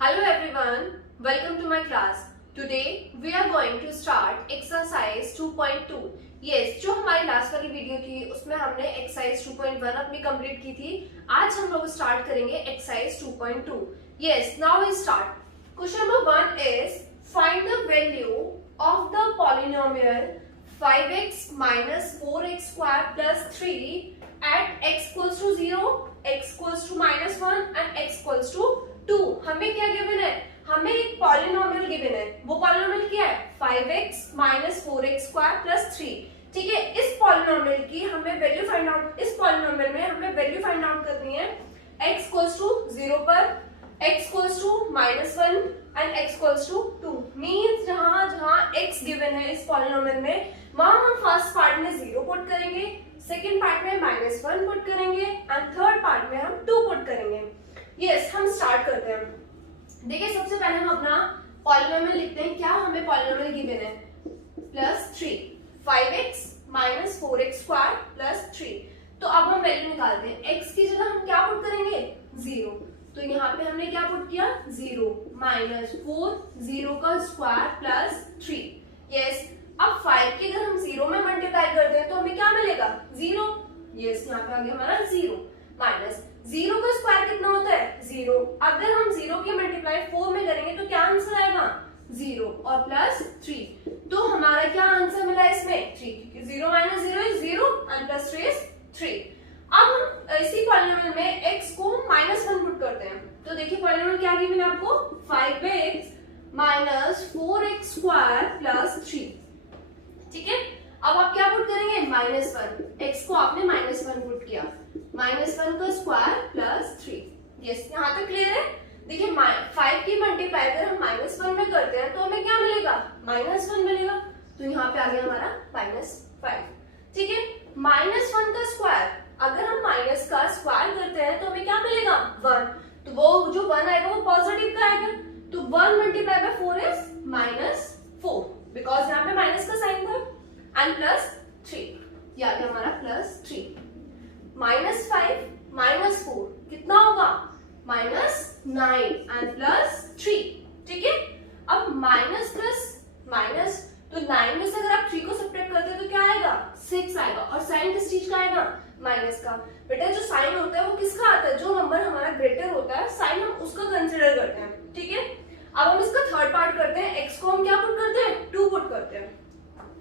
Hello everyone, welcome to my class. Today we are going to start exercise 2.2. Yes, जो हमारी last वाली video थी उसमें हमने एक्सरसाइज 2.1 अपनी कंप्लीट की थी. आज हम लोग स्टार्ट करेंगे exercise 2.2. Yes, now we start. Question number 1 is find the value of the polynomial 5x minus 4x square plus 3 at x equals to 0, x equals to minus 1 and x equals to 2. हमें क्या given है? हमें एक polynomial given है. वो polynomial क्या है? 5x minus 4x square plus 3. ठीक है, इस पॉलिनोमियल की हमें वैल्यू फाइंड आउट, इस पॉलिनोमियल में हमें वैल्यू फाइंड आउट करनी है x equals to 0 पर, x equals to minus 1 and x equals to 2. Means जहां x गिवन है इस पॉलिनोमियल में, वहां हम फर्स्ट पार्ट में 0 पुट करेंगे, सेकंड पार्ट में -1 पुट करेंगे एंड थर्ड पार्ट में हम 2 पुट करेंगे. यस, हम स्टार्ट करते हैं. देखिए, सबसे पहले हम अपना पॉलिनोमियल लिखते हैं. क्या हमें पॉलिनोमियल गिवन है? +3, 5x minus 4x square plus 3. तो अब हम वैल्यू निकालते हैं. x की जगह हम क्या पुट करेंगे? 0. तो यहाँ पे हमने क्या पुट किया? 0 माइनस 4, 0 का स्क्वायर प्लस 3. यस, अब 5 की अगर हम 0 में मल्टीप्लाई करते हैं तो हमें क्या मिलेगा? 0. यस, यहाँ पे आ गया हमारा 0 माइनस 0 का स्क्वायर कितना होता है? 0. अगर हम 0 की मल्टीप्लाई 4 में करेंगे तो क्या आंसर आएगा? 0 और प्लस 3. तो हमारा क्या आंसर मिला इसमें? 3, क्योंकि 0 minus 0 is 0 and plus 3 is 3. अब हम इसी पॉलिनोमियल में x को -1 पुट करते हैं. तो देखिए पॉलिनोमियल क्या गिवन है आपको? 5x minus 4x square plus 3. ठीक है, अब आप क्या पुट करेंगे? -1. x को आपने -1 पुट किया, -1 का स्क्वायर प्लस 3. यस, यहाँ तक क्लियर है? देखिए 5 की मल्टीप्लाई अगर हम -1 में करते हैं तो हमें क्या मिलेगा? -1 मिलेगा. तो यहाँ पे आ गया हमारा -5. ठीक है, -1 का स्क्वायर, अगर हम माइनस का स्क्वायर करते हैं तो हमें क्या मिलेगा? 1. तो वो जो 1 आएगा वो पॉजिटिव का आएगा. तो 1 मल्टीप्लाई बाय 4 इज -4, बिकॉज यहाँ पे माइनस का साइन था, एंड प्लस 3. ये आ गया हमारा +3. -5 -4 कितना होगा? -9 एंड +3. ठीक है, अब माइनस प्लस माइनस, तो 9 में से अगर आप 3 को सब्ट्रैक्ट करते हैं तो क्या आएगा? 6 आएगा. और साइन किस चीज का आएगा? माइनस का. बेटा जो साइन होता है वो किसका आता है? जो नंबर हमारा ग्रेटर होता है, साइन हम उसका कंसिडर करते हैं. ठीक है, अब हम इसका थर्ड पार्ट करते हैं. x को हम क्या पुट करते हैं? 2 पुट करते हैं.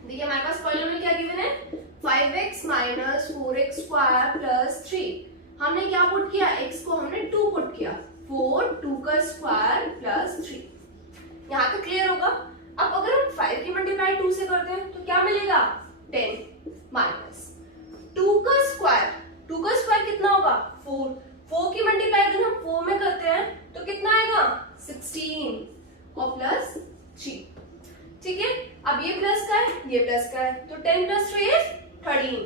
देखिए हमारे पास पॉलिनोमियल क्या गिवन है? 5x minus 4x square plus 3. हमने क्या पुट किया? x को हमने 2 पुट किया, 4, 2 का स्क्वायर प्लस 3. यहाँ तक क्लियर होगा? अब अगर हम 5 की मल्टीप्लाई 2 से करते हैं तो क्या मिलेगा? 10 माइनस 2 का स्क्वायर. 2 का स्क्वायर कितना होगा? 4. 4 की मल्टीप्लाई अगर हम 4 में करते हैं तो कितना आएगा? 16 और प्लस 3. ठीक है, अब ये प्लस का है, ये प्लस का है, तो 10 प्लस 3 इज 13.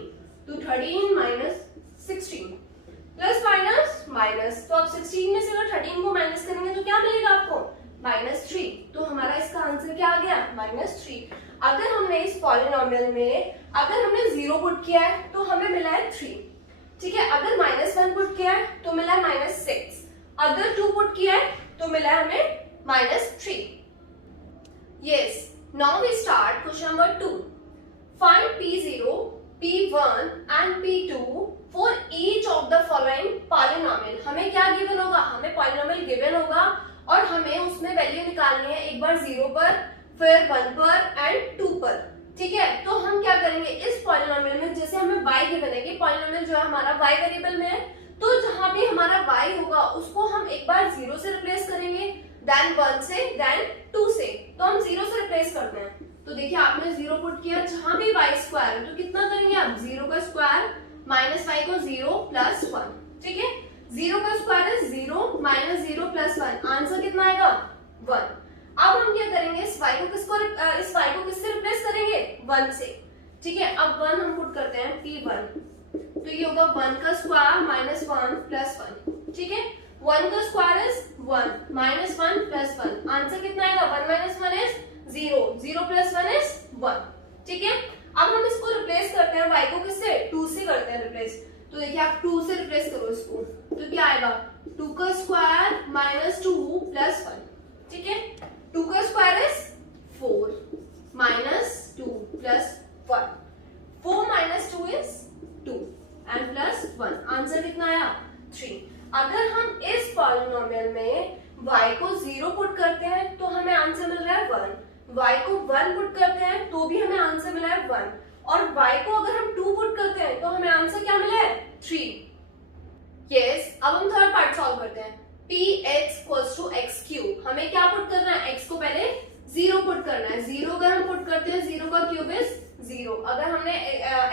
तो 13 माइनस 16 प्लस माइनस माइनस, तो अब 16 में से अगर 13 को माइनस करेंगे तो क्या मिलेगा आपको? -3. तो हमारा इसका आंसर क्या आ गया? -3. अगर हमने इस पॉलिनोमियल में अगर हमने 0 पुट किया है तो हमें मिला है 3. ठीक है, अगर -1 पुट किया है तो मिला है -6. अगर 2 पुट किया है तो मिला है हमें -3. Yes, now we start question number 2. Find P0, P1 and P2 for each of the following polynomial. हमें क्या गिवन होगा? हमें पॉलिनोमियल गिवन होगा और हमें उसमें वैल्यू निकालनी है. एक बार 0 पर, फिर 1 पर एंड 2 पर. ठीक है, तो हम क्या करेंगे? इस पॉलिनोमियल में जैसे हमें y गिवन है कि पॉलिनोमियल जो है हमारा y वेरिएबल में है, तो जहां भी हमारा y होगा उसको हम एक बार 0 से रिप्लेस करेंगे, देन 1 से, देन 2 से. तो हम 0 से रिप्लेस करते हैं. तो देखिए आपने 0 पुट किया, जहां भी y स्क्वायर है तो कितना करेंगे आप? 0 का स्क्वायर माइनस y को 0 प्लस 1. ठीक है, 0 का स्क्वायर है 0 माइनस 0 प्लस 1. आंसर कितना आएगा? 1. अब हम क्या करेंगे? इस y को किससे रिप्लेस करेंगे? 1 से. ठीक है, अब 1 हम पुट करते हैं P1. तो ये होगा 1 का स्क्वायर माइनस 1 प्लस 1. ठीक है, 1 का square is 1 minus 1 plus 1. Answer कितना आएगा? 1 माइनस 1 इज 0, 0 प्लस 1 इज 1. ठीक है, अब हम इसको रिप्लेस करते हैं y को किससे? 2 से करते हैं रिप्लेस. तो देखिए आप 2 से रिप्लेस करो इसको, तो क्या आएगा? 2 का स्क्वायर माइनस 2 प्लस 1. y को 0 पुट करते हैं तो हमें आंसर मिल रहा है 1, y को 1 पुट करते हैं तो भी हमें आंसर मिला है 1, और y को अगर हम 2 पुट करते हैं तो हमें आंसर क्या मिला है 3। यस, अब हम थर्ड पार्ट सॉल्व करते हैं। px = x³, हमें क्या पुट करना है, x को पहले 0 पुट करना है। 0 अगर हम पुट करते हैं 0 का क्यूब इज 0, अगर हमने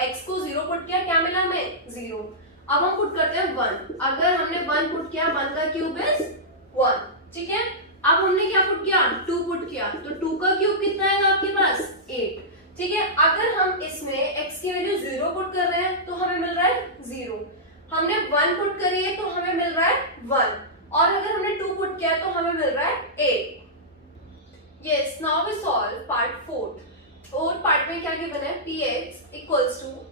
x को 0 पुट किया क्या मिला हमें 0। अब हम पुट करते हैं 1, अगर हमने 1 पुट किया 1 का क्यूब इज 1, ठीक है। अब हमने क्या पुट किया 2 पुट किया, तो 2 का क्यूब कितना आएगा आपके पास 8, ठीक है। अगर हम इसमें x की वैल्यू 0 पुट कर रहे हैं तो हमें मिल रहा है 0, हमने 1 पुट करी है तो हमें मिल रहा है 1, और अगर हमने 2 पुट किया तो हमें मिल रहा है 8। Yes, now we solve part 4। और पार्ट में क्या गिवन है, px =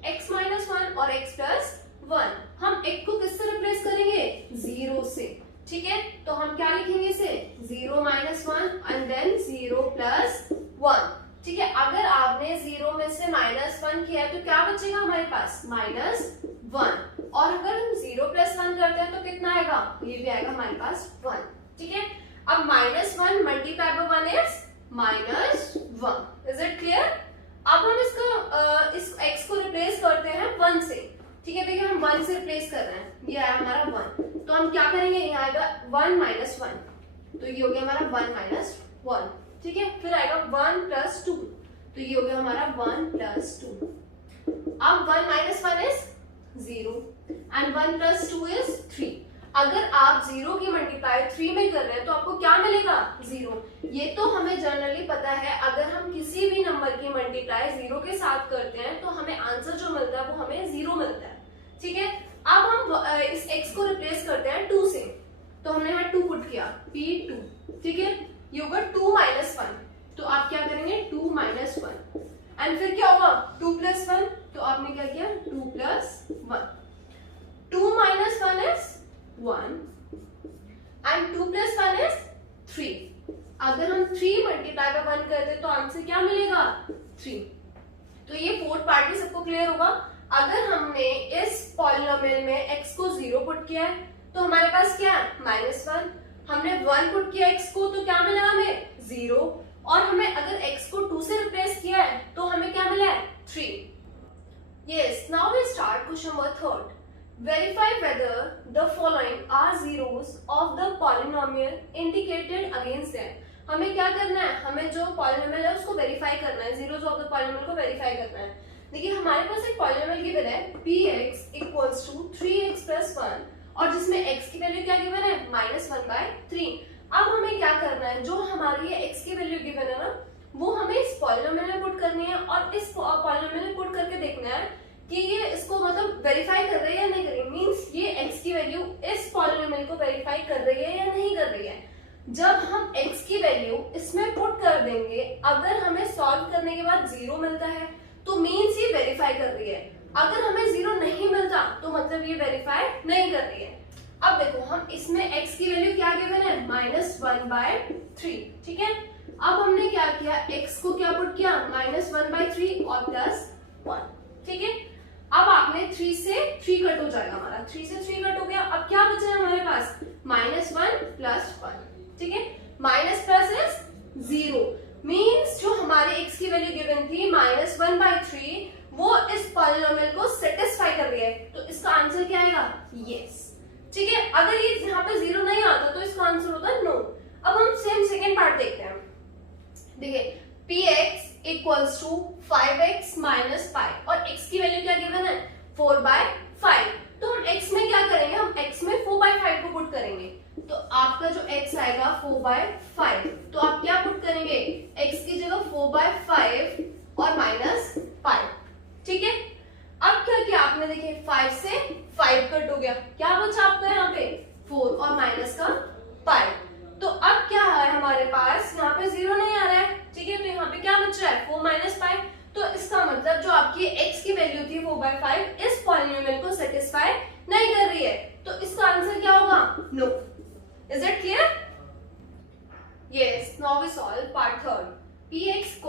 x-1 और x+1। हम x को किससे रिप्लेस करेंगे 0 से, ठीक है। तो हम क्या लिखेंगे इसे 0 - 1 एंड देन 0 + 1, ठीक है। अगर आपने 0 में से -1 किया है तो क्या बचेगा हमारे पास -1, और अगर हम 0 + 1 करते हैं तो कितना आएगा, ये भी आएगा हमारे पास 1, ठीक है। अब -1 multiply by 1 is -1, is it clear. अब हम इस x को रिप्लेस करते हैं 1 से, ठीक है। देखिए हम 1 से रिप्लेस कर रहे हैं, ये आया हमारा 1, तो हम क्या करेंगे, यहाँ आएगा 1 - 1, तो ये हो गया हमारा 1 - 1, ठीक है। फिर आएगा 1 + 2, तो ये हो गया हमारा 1 + 2। अब 1 - 1 इज 0 एंड 1 + 2 इज 3। अगर आप 0 की मल्टीप्लाई 3 में कर रहे हैं तो आपको क्या मिलेगा 0। ये तो हमें जनरली पता है, अगर हम किसी भी नंबर की मल्टीप्लाई 0 के साथ करते हैं तो हमें आंसर जो मिलता है वो हमें 0 मिलता है, ठीक है। अब हम इस x को रिप्लेस करते हैं 2 से, तो हमने यहाँ 2 पुट किया p2, ठीक है। ये होगा 2 - 1, तो आप क्या करेंगे 2 - 1, एंड फिर क्या होगा 2 + 1, तो आपने क्या किया 2 + 1, 2 - 1 इज 1 एंड 2 + 1 इज 3। अगर हम 3 मल्टीप्लाई बाय 1 करते तो आंसर क्या मिलेगा 3। तो ये फोर्थ पार्ट भी सबको क्लियर होगा। अगर हमने इस पॉलिनोमियल में x को 0 पुट किया है तो हमारे पास क्या है -1, हमने 1 पुट किया x को तो क्या मिला हमें 0, और हमें अगर x को 2 से रिप्लेस किया है तो हमें क्या मिला है 3। Yes, now we start question number 3। Verify whether the following are zeros of the polynomial indicated against them। हमें क्या करना है, हमें जो पॉलिनोमियल है उसको वेरीफाई करना है, जीरोस ऑफ द पॉलिनोमियल को वेरीफाई करना है। देखिए हमारे पास एक पॉलिनोमियल गिवन है px = 3x + 1, और जिसमें x की वैल्यू क्या गिवन है -1/3। अब हमें क्या करना है, जो हमारी ये x की वैल्यू गिवन है ना वो हमें इस पॉलिनोमियल में पुट करनी है, और इस पॉलिनोमियल में पुट करके देखना है कि ये इसको मतलब वेरीफाई कर रही है या नहीं कर रही है, मींस ये x की वैल्यू इस पॉलिनोमियल को वेरीफाई कर रही है या नहीं कर रही है। जब हम x की वैल्यू इसमें पुट कर देंगे, अगर हमें सॉल्व करने के बाद 0 मिलता है तो मींस ये वेरीफाई कर रही है, अगर हमें 0 नहीं मिलता तो मतलब ये वेरीफाई नहीं कर रही है। अब देखो हम इसमें x की वैल्यू क्या गिवन है -1/3, ठीक है। अब हमने क्या किया, x को क्या पुट किया -1/3 और +1, ठीक है। अब आपने 3 से 3 कट हो जाएगा, हमारा 3 से 3 कट हो गया। अब क्या बचा है हमारे पास -1 + 1, ठीक है। माइनस प्लस इज 0, मींस जो हमारे x की वैल्यू गिवन थी -1/3 वो इस पॉलिनोमियल को सेटिस्फाई कर रही है, तो इसका आंसर क्या आएगा यस, ठीक है। अगर ये यहाँ पे 0 नहीं आता तो इसका आंसर होता है नो। अब हम सेम सेकंड पार्ट देखते हैं। देखिए px = 5x - pi, और x की वैल्यू क्या गिवन है 4/5, तो हम x में क्या करेंगे, हम x में 4/5 को पुट करेंगे, तो आपका जो x आएगा 4/5, तो आप क्या पुट करेंगे x की जगह 4/5 और -pi, ठीक है। अब क्या किया आपने, देखिए 5 से 5 कट हो गया, क्या बचा आपका यहाँ पे 4 और माइनस का pi, तो अब क्या है हमारे पास यहाँ पे 0 नहीं आ रहा है, ठीक है। तो यहाँ पे क्या बच रहा है 4 - pi, तो इसका मतलब जो आपकी x की वैल्यू थी 4/5 इस पॉलिनोमियल को सेटिस्फाई नहीं कर रही है, तो इसका आंसर क्या होगा no. Is it clear? Yes, now we solve part 3। px =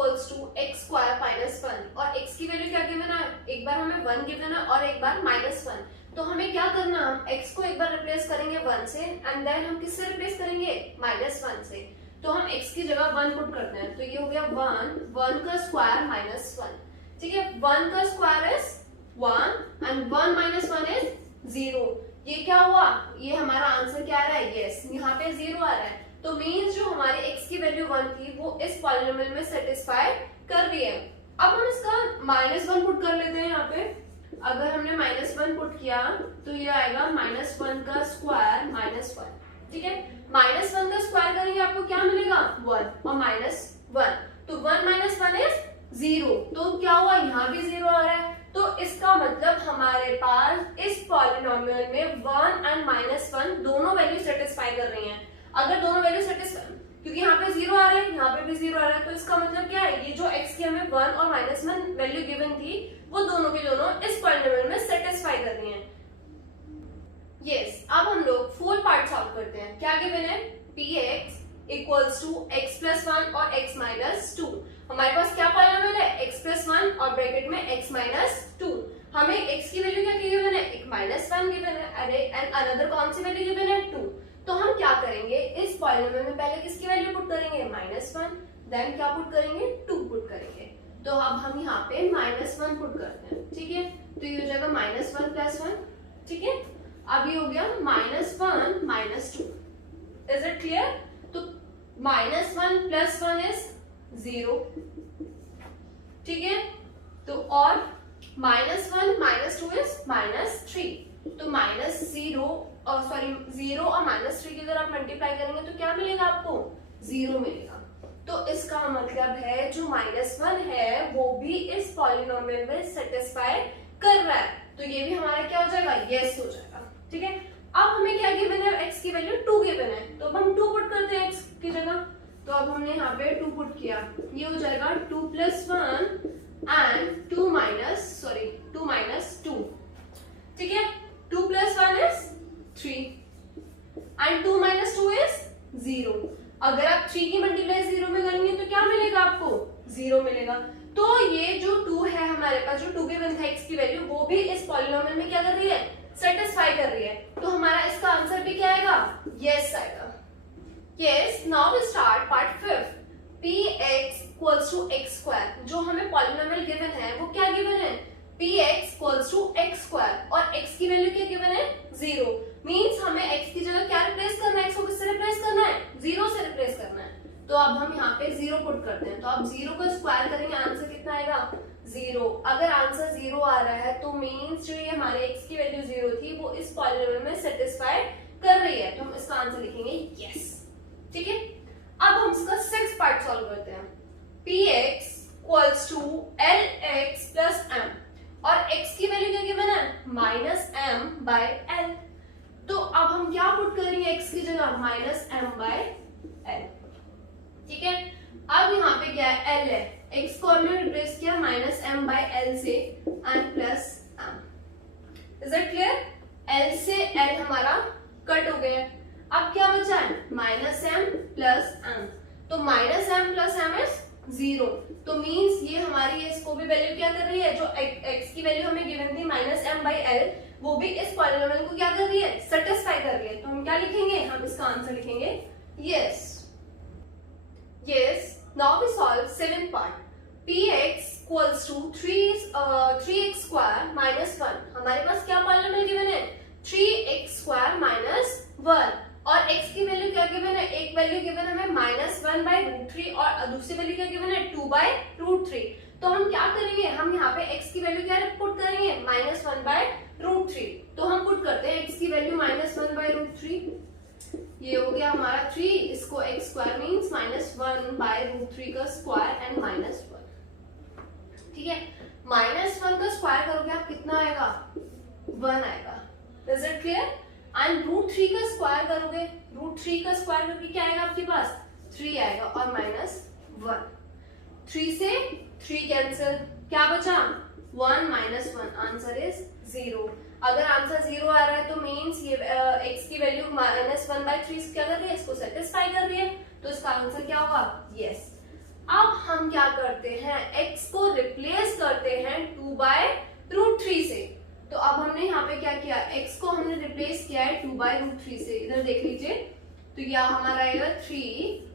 x² - 1, और x की वैल्यू क्या गिवन है, एक बार हमें 1 गिवन है और एक बार -1, तो हमें क्या करना, हम x को एक बार रिप्लेस करेंगे 1 से एंड देन हम किससे रिप्लेस करेंगे, -1 से। तो हम x की जगह 1 पुट करते हैं, तो ये हो गया 1 का स्क्वायर -1, ठीक है। 1 का स्क्वायर इज 1 एंड 1 - 1 इज 0। ये क्या हुआ, ये हमारा आंसर क्या आ रहा है, यस, यहाँ पे 0 आ रहा है। तो मींस जो हमारे x की वैल्यू 1 थी वो इस पॉलिनोमियल में सेटिस्फाई कर रही है। अब हम इसका -1 पुट कर लेते हैं यहाँ पे। अगर हमने -1 पुट किया तो ये आएगा -1 का स्क्वायर -1, ठीक है। -1 का स्क्वायर करेंगे आपको क्या मिलेगा, 1 और -1, तो 1 - 1 इज 0। तो क्या हुआ, यहाँ भी 0 आ रहा है। तो इसका मतलब हमारे पास इस पॉलिनोमियल में 1 एंड -1 दोनों वैल्यू सेटिस्फाई कर रही हैं। अगर दोनों वैल्यू सेटिस्फाई, क्योंकि यहाँ पे 0 आ रहा है, यहाँ पे भी 0 आ रहा है, तो इसका मतलब क्या है, ये जो x की हमें 1 और -1 वैल्यू गिवन थी वो दोनों के दोनों इस पॉलिनोमियल में सेटिस्फाई कर रही हैं। यस, अब हम लोग फोर पार्ट सॉल्व करते हैं। क्या गिवन है, px इक्वल्स टू x + 1 और x - 2। हमारे पास क्या पॉलिनोमियल है, x + 1 और ब्रैकेट में x - 2। हमें x की वैल्यू क्या गिवन है, एक -1 गिवन है, अरे एंड अनदर कौन सी वैल्यू गिवन है, 2। तो हम क्या करेंगे, इस पॉलिनोमियल में पहले किसकी वैल्यू पुट करेंगे, -1, देन क्या पुट करेंगे, 2 पुट करेंगे। तो अब हम यहाँ पे -1 पुट करते हैं, ठीक है। तो ये हो जाएगा -1 + 1, ठीक है। अब ये हो गया -1 - 2। Is it clear? तो -1 + 1 इज 0, ठीक है। तो और -1 - 2 इज -3। तो -0 और -3 की अगर आप मल्टीप्लाई करेंगे तो क्या मिलेगा आपको, 0 मिलेगा। तो इसका मतलब है जो -1 है वो भी इस पॉलिनोमियल में सेटिस्फाई कर रहा है। तो ये भी हमारा क्या हो जाएगा, यस हो जाएगा, ठीक है। अब हमें क्या गिवन है, x की वैल्यू 2 गिवन है, तो अब हम 2 पुट करते हैं x की जगह। तो अब हमने यहाँ पे 2 पुट किया, ये हो जाएगा 2 + 1 एंड 2 - 2, ठीक है। 2 + 1 is 3 and 2 - 2 is 0। अगर आप 3 की मल्टीप्लाई 0 में करेंगे तो क्या मिलेगा आपको, 0 मिलेगा। तो ये जो 2 है हमारे पास, जो 2 गिवन था x की वैल्यू, वो भी इस पॉलिनोमियल में क्या कर रही है, सेटिस्फाई कर रही है। तो हमारा इसका आंसर भी क्या आएगा, यस आएगा। Yes, now we start part 5। px = x²। जो हमें पॉलिनोमियल गिवन है वो क्या गिवन है, px = x² और x की वैल्यू क्या गिवन है, 0। मींस हमें x की जगह क्या रिप्लेस करना है, x को किससे रिप्लेस करना है, 0 से रिप्लेस करना है। तो अब हम यहाँ पे 0 पुट करते हैं। तो अब 0 का स्क्वायर करेंगे, आंसर कितना आएगा, 0। अगर आंसर 0 आ रहा है तो मींस जो ये हमारे x की वैल्यू 0 थी वो इस पॉलिनोमियल में सेटिस्फाई कर रही है। तो हम इसका आंसर लिखेंगे यस, ठीक है। अब हम इसका 6th पार्ट सॉल्व करते हैं। px = lx + m और x की वैल्यू क्या गिवन है, -m/l। तो अब हम क्या पुट करेंगे x की जगह, -m/l, ठीक है। अब यहाँ पे क्या है, l है, x को हमने रिप्लेस किया -m/l से and plus m। Is it clear? l से l हमारा कट हो गया। अब क्या बचा है, -m + m। तो -m + m इज 0। तो मींस ये हमारी इसको भी वैल्यू क्या कर रही है, जो x की वैल्यू हमें गिवन थी -m/l, वो भी इस पॉलिनोमियल को क्या कर रही है, सेटिस्फाई कर रही है। तो हम क्या लिखेंगे, हम इसका आंसर लिखेंगे yes. Yes, now we solve 7th part. px = 3x² - 1। हमारे पास क्या पॉलिनोमियल गिवन है, 3x² - 1 और x की वैल्यू क्या गिवन है, एक वैल्यू गिवन हमें -1/√3 और दूसरी वैल्यू क्या गिवन है, 2/√3। तो हम क्या करेंगे, हम यहाँ पे x की वैल्यू क्या पुट करेंगे, -1/√3। तो हम पुट करते हैं x की वैल्यू -1/√3, ये हो गया हमारा 3, इसको x² मींस -1/√3 का स्क्वायर एंड -1, ठीक है। -1 का स्क्वायर करोगे आप कितना आएगा, 1 आएगा। Is it clear? एंड √3 का स्क्वायर करोगे, √3 का स्क्वायर करके क्या आएगा आपके पास, 3 आएगा और -1। 3 से 3 कैंसिल, क्या बचा, 1 - 1, आंसर इज 0। अगर आंसर 0 आ रहा है तो मींस ये x की वैल्यू -1/3 क्या कर रही है, इसको सेटिस्फाई कर रही है। तो इसका आंसर क्या होगा, यस। अब हम क्या करते हैं, x को रिप्लेस करते हैं 2/√3 से। तो अब हमने यहाँ पे क्या किया, x को हमने रिप्लेस किया है 2/√3 से। इधर देख लीजिए, तो यह हमारा आएगा 3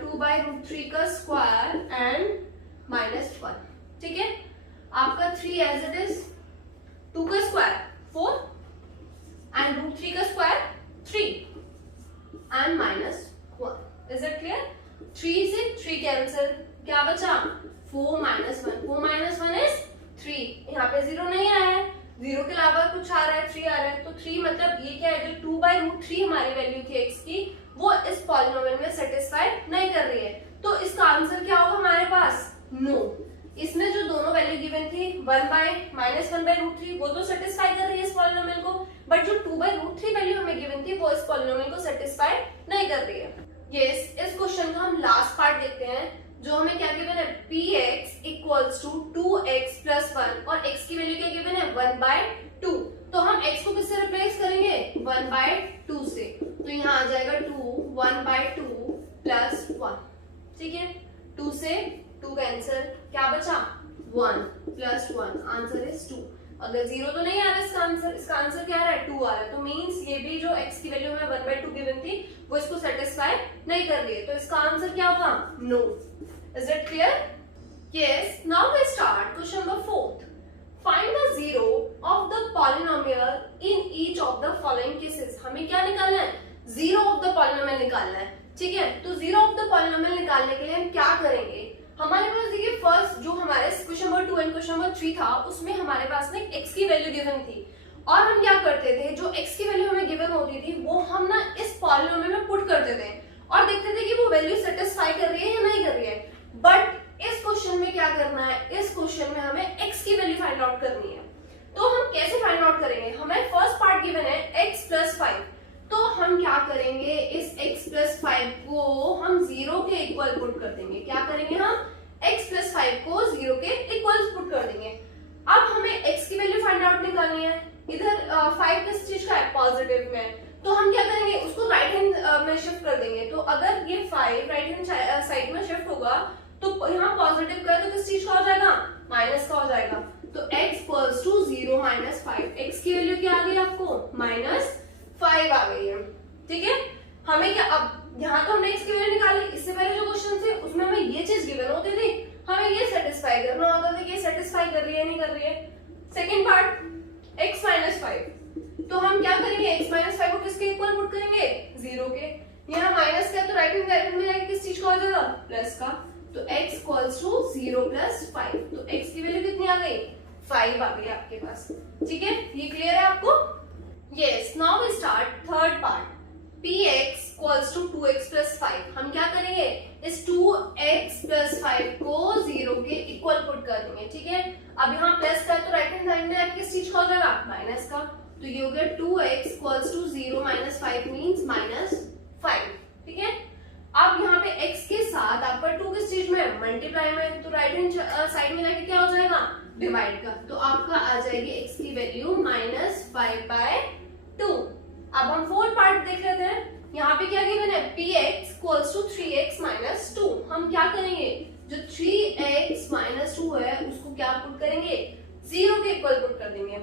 2/√3 का स्क्वायर एंड -1। ठीक है, आपका 3 एज इट इज, 2 का स्क्वायर 4 एंड √3 का square 3 and -1। Is it clear? 3 से 3 कैंसिल, क्या बचा 4 -1। 4 - 1 इज 3। यहाँ पे 0 नहीं आया है, 0 के अलावा कुछ आ रहा है, 3 आ रहा है। तो 3 मतलब ये क्या है, जो 2/√3 हमारी वैल्यू थी x की, वो इस पॉलिनोमियल में सेटिस्फाई नहीं कर रही है। तो इसका आंसर क्या होगा हमारे पास, नो। इसमें जो दोनों वैल्यू गिवन थी 1/√3 वो तो सेटिस्फाई कर रही है इस पॉलिनोमियल को, बट जो 2/√3 वैल्यू हमें गिवन थी वो इस पॉलिनोमियल को सेटिस्फाई नहीं कर रही है। यस, इस क्वेश्चन का हम लास्ट पार्ट देखते हैं, जो हमें क्या गिवन है, px = 2x + 1 और x की वैल्यू क्या गिवन है 1/2। तो हम x को किससे रिप्लेस करेंगे, 1/2 से। तो यहाँ आ जाएगा 2 1/2 + 1। ठीक है, 2 से 2 कैंसिल, क्या बचा 1 + 1, आंसर इज 2। अगर 0 तो नहीं आ रहा इसका आंसर, इसका आंसर क्या आ रहा है 2 आ रहा है। तो मींस ये भी जो x की वैल्यू हमें 1/2 गिवन थी वो इसको सेटिस्फाई नहीं कर रही है। तो इसका आंसर क्या होगा, no. Is it clear? Yes, now we start question number 4। Find the zero of the polynomial in each of the following cases. हमें क्या निकालना है, जीरो ऑफ द पॉलिनोमियल निकालना है। ठीक है, तो जीरो ऑफ द पॉलिनोमियल निकालने के लिए हम क्या करेंगे, हमारे पास देखिए फर्स्ट जो हमारे question number 2 and question number 3 था, उसमें हमारे पास में x की वैल्यू गिवन थी और हम क्या करते थे, जो x की वैल्यू हमें गिवन होती थी वो हम ना इस पॉलिनोमियल में पुट करते थे और देखते थे कि वो वैल्यू सेटिस्फाई कर रही है या नहीं कर रही है। बट इस क्वेश्चन में क्या करना है, इस क्वेश्चन में हमें x की वैल्यू फाइंड आउट करनी है। तो हम कैसे फाइंड आउट करेंगे, हमें फर्स्ट पार्ट गिवन है x + 5। तो हम क्या करेंगे, इस x + 5 को हम 0 के इक्वल पुट कर देंगे। क्या करेंगे, हम x + 5 को 0 के इक्वल पुट कर देंगे। अब हमें x की वैल्यू फाइंड आउट निकालनी है। इधर 5 किस चीज का है, पॉजिटिव में, तो हम क्या करेंगे, उसको राइट हैंड में शिफ्ट कर देंगे। तो अगर ये 5 राइट हैंड साइड में शिफ्ट होगा तो यहाँ पॉजिटिव का है तो किस चीज का हो जाएगा, माइनस का हो जाएगा। तो x = 0 - 5, x की वैल्यू क्या आ गई आपको, -5 आ गई है। ठीक है, हमें क्या, अब यहाँ तो हमने x की वैल्यू निकाली, इससे पहले जो क्वेश्चन थे उसमें हमें ये चीज गिवन होती थी, हमें ये सेटिस्फाई करना होता था कि ये सेटिस्फाई कर रही है नहीं कर रही है। सेकंड पार्ट x - 5, तो हम क्या करेंगे, x - 5 को किसके इक्वल पुट करेंगे, 0 के। यहाँ माइनस का तो राइट हैंड में जाएगा, किस चीज का हो जाएगा, प्लस का। तो x = 0 + 5, तो x की वैल्यू कितनी आ गई, 5 आ गई आपके पास। ठीक है, ये क्लियर है आपको? Yes, now we start third part. px = 2x + 5, हम क्या करेंगे, इस 2x + 5 को 0 के इक्वल पुट कर देंगे। ठीक है, अब यहाँ प्लस का तो राइट हैंड साइड में किस चीज का हो जाएगा, माइनस का। तो ये हो गया 2x = 0 - 5 मींस -5। ठीक है, अब यहाँ पे x के साथ आपका 2 किस चीज में, मल्टीप्लाई में, तो राइट हैंड साइड में जाके क्या हो जाएगा, डिवाइड का। तो आपका आ जाएगी x की वैल्यू -5/2। अब हम फोर्थ पार्ट देख लेते हैं। यहाँ पे क्या गिवन है, px = 3x - 2। हम क्या करेंगे, जो 3x - 2 है उसको क्या पुट करेंगे, 0 के इक्वल पुट कर देंगे।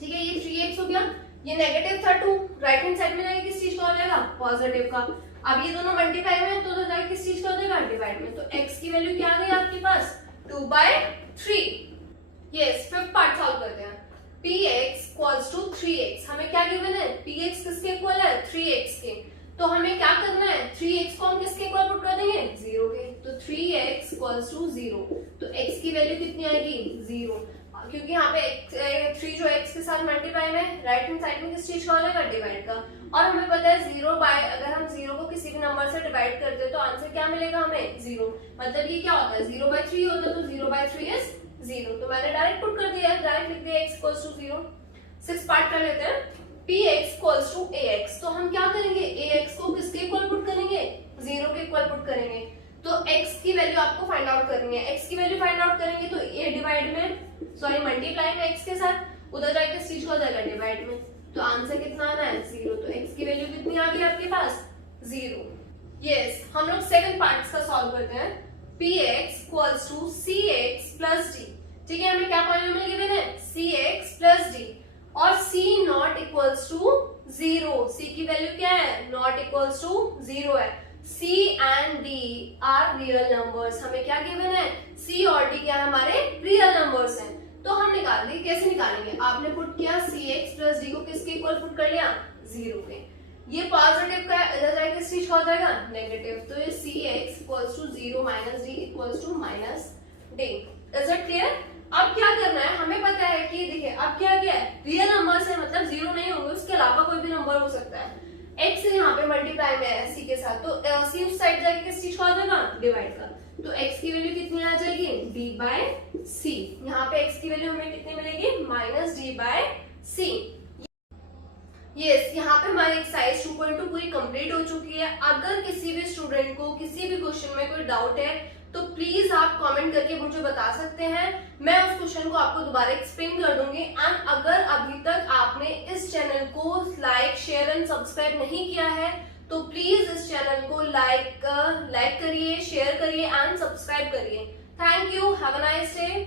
ठीक है, ये 3x हो गया, ये नेगेटिव था 2, राइट हैंड साइड में जाके किस चीज का हो जाएगा, पॉजिटिव का। अब ये दोनों मल्टीप्लाई में तो जाके किस चीज का हो जाएगा, डिवाइड में। तो x की वैल्यू क्या आ गई आपके पास, 2/3। यस, फिफ्थ पार्ट सॉल्व करते हैं। px = 3x, हमें क्या गिवन है, px किसके इक्वल है, 3x के। तो हमें क्या करना है, 3x को हम किसके इक्वल पुट कर देंगे, 0 के। तो 3x = 0, तो x की वैल्यू कितनी आएगी, 0, क्योंकि यहाँ पे 3 जो x के साथ मल्टीप्लाई में राइट हैंड साइड में किस चीज का हो जाएगा, डिवाइड का। और हमें पता है 0 बाय, अगर हम 0 को किसी भी नंबर से डिवाइड करते हैं तो आंसर क्या मिलेगा हमें, 0। मतलब ये क्या होता है, 0/3 होता है, तो 0/3 इज 0। तो मैंने डायरेक्ट पुट कर दिया, डायरेक्ट लिख दिया x = 0। सिक्स पार्ट कर लेते हैं। px = ax, तो हम क्या करेंगे, ax को किसके इक्वल पुट करेंगे, 0 के इक्वल पुट करेंगे। तो x की वैल्यू आपको फाइंड आउट करनी है। x की वैल्यू फाइंड आउट करेंगे तो a डिवाइड में, सॉरी मल्टीप्लाई में x के साथ, उधर जाके किस चीज का हो जाएगा, डिवाइड में। तो आंसर कितना आना है, 0। तो x की वैल्यू कितनी आ गई आपके पास, 0। यस, हम लोग सेकंड पार्ट्स का सॉल्व करते हैं। px = cx + d। ठीक है, हमें क्या पॉलिनोमियल गिवन है, cx प्लस डी, और c not equals to 0, c की वैल्यू क्या है, नॉट इक्वल्स टू 0 है। c and d are real numbers, हमें क्या गिवन है, c और d क्या है, हमारे रियल नंबर्स हैं। तो हम निकाल देंगे, कैसे निकालेंगे, आपने पुट किया cx प्लस डी को किसके इक्वल पुट कर लिया, 0 पे, ये पॉजिटिव का इधर जाके किस चीज का हो जाएगा, नेगेटिव, तो ये cx equals to 0 minus d equals to minus d। Is it clear? अब क्या करना है, हमें पता है कि देखिए अब क्या क्या है, रियल नंबर्स है, मतलब 0 नहीं होंगे, उसके अलावा कोई भी नंबर हो सकता है। x यहाँ पे मल्टीप्लाई में है c के साथ, तो c उस साइड जाके किस चीज का हो जाएगा, डिवाइड का, तो x की वैल्यू कितनी आ जाएगी, d बाय c, यहाँ पे x की वैल्यू हमें कितनी मिलेगी, minus d by c। Yes, यहाँ पे हमारी एक्सरसाइज 2.2 पूरी कंप्लीट हो चुकी है। अगर किसी भी स्टूडेंट को किसी भी क्वेश्चन में कोई डाउट है तो प्लीज आप कमेंट करके मुझे बता सकते हैं, मैं उस क्वेश्चन को आपको दोबारा एक्सप्लेन कर दूंगी। एंड अगर अभी तक आपने इस चैनल को लाइक, शेयर एंड सब्सक्राइब नहीं किया है तो प्लीज इस चैनल को लाइक करिए, शेयर करिए एंड सब्सक्राइब करिए। Thank you, have a nice day.